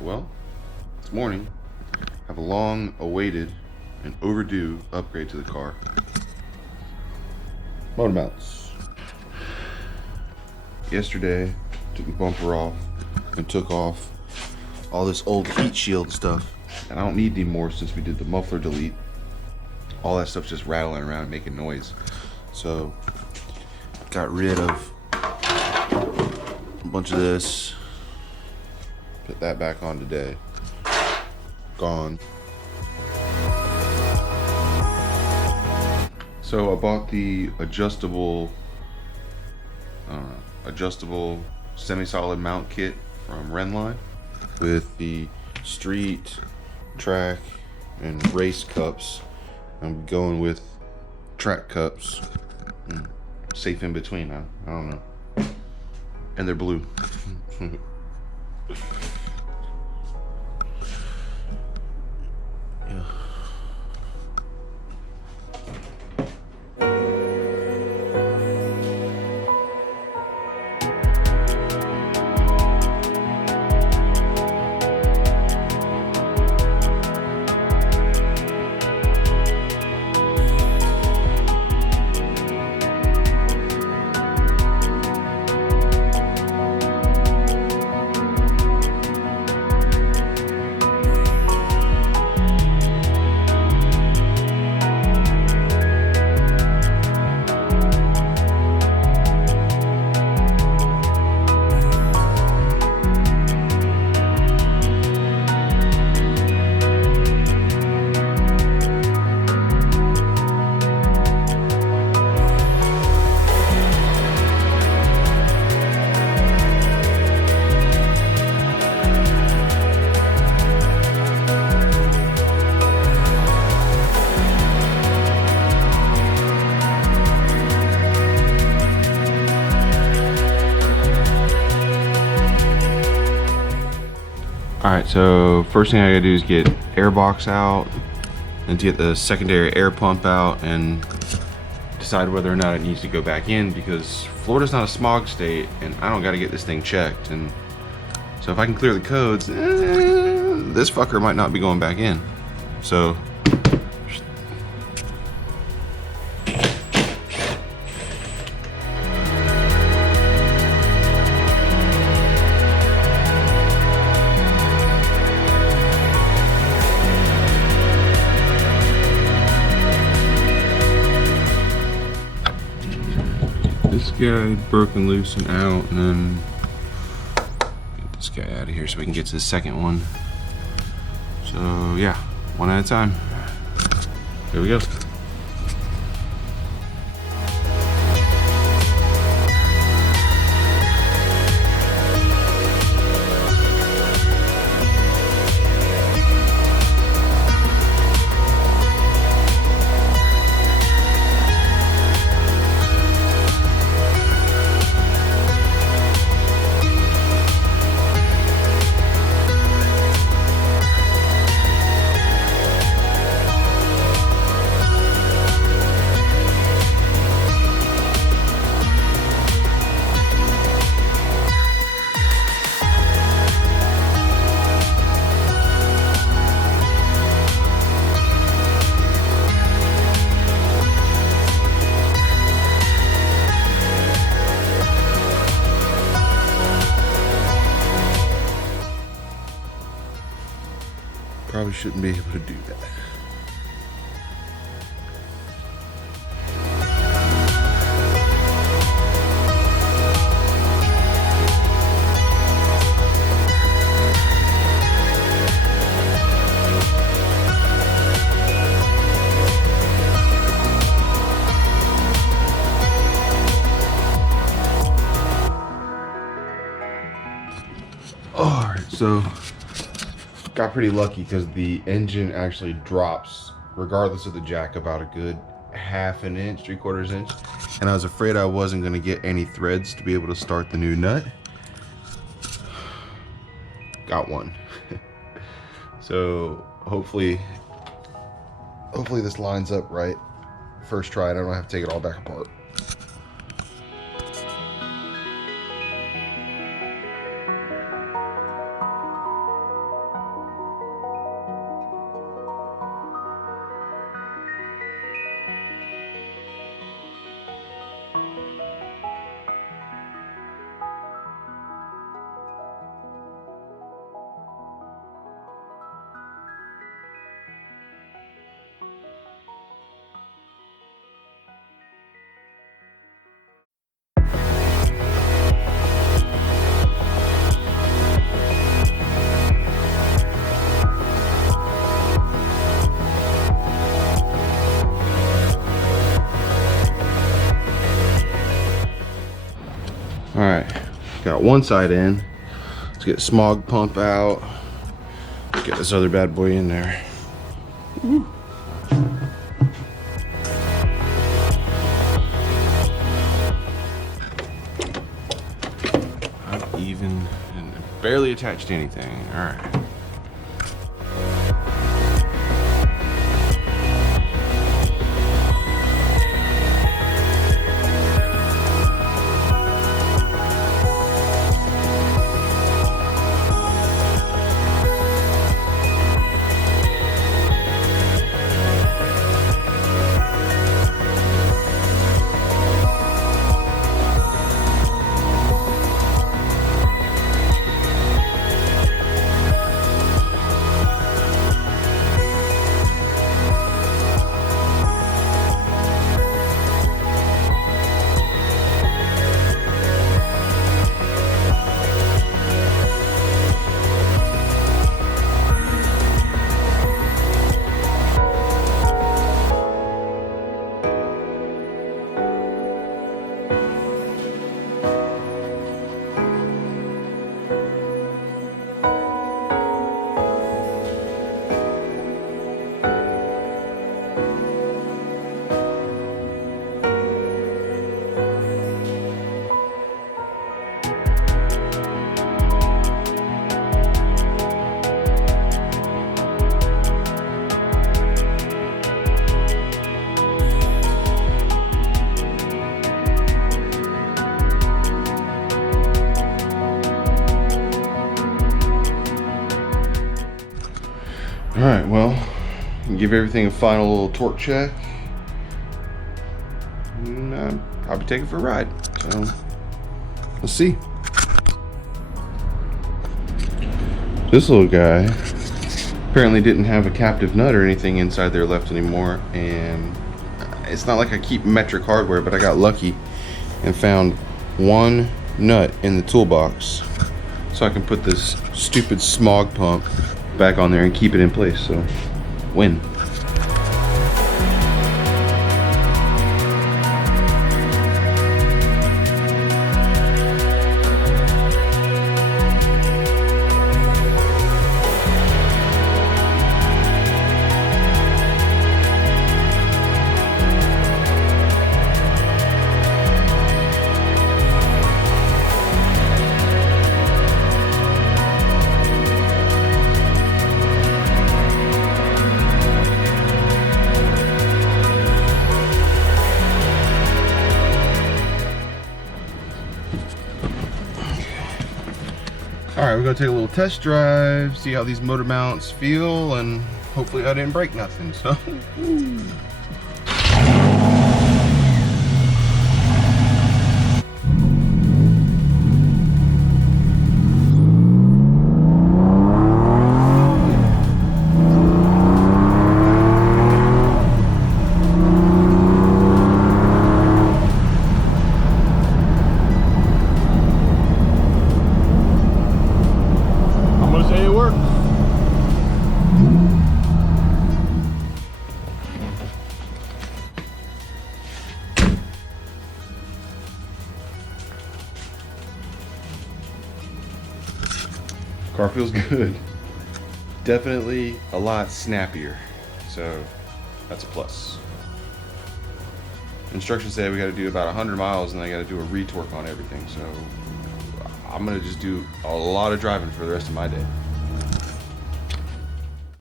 Alright, well, this morning I have a long awaited and overdue upgrade to the car. Motor mounts. Yesterday, took the bumper off and took off all this old heat shield stuff. And I don't need any more since we did the muffler delete. All that stuff's just rattling around and making noise. So, got rid of a bunch of this. Put that back on today. Gone. So I bought the adjustable semi-solid mount kit from Rennline with the street, track, and race cups. I'm going with track cups. Safe in between, I don't know. And they're blue. Yeah. Alright, so first thing I gotta do is get air box out, and to get the secondary air pump out and decide whether or not it needs to go back in, because Florida's not a smog state and I don't gotta get this thing checked. And so if I can clear the codes, this fucker might not be going back in. So this guy broken loose and out, and then get this guy out of here so we can get to the second one. So yeah, one at a time. Here we go. Probably shouldn't be able to do that. Alright, so got pretty lucky because the engine actually drops regardless of the jack about a good ½ an inch, 3/4 inch, and I was afraid I wasn't going to get any threads to be able to start the new nut. Got one. So hopefully this lines up right first try and I don't have to take it all back apart. got one side in. Let's get smog pump out. Get this other bad boy in there. Woo. Not even, and barely attached to anything. All right. All right, well, give everything a final little torque check. And probably take it for a ride. So let's see. This little guy apparently didn't have a captive nut or anything inside there left anymore, and it's not like I keep metric hardware, but I got lucky and found one nut in the toolbox, so I can put this stupid smog pump back on there and keep it in place. So win. All right, we're gonna take a little test drive, see how these motor mounts feel, and hopefully I didn't break nothing, so. Car feels good. Definitely a lot snappier, so that's a plus. Instructions say we got to do about 100 miles and I got to do a retorque on everything, so I'm gonna just do a lot of driving for the rest of my day.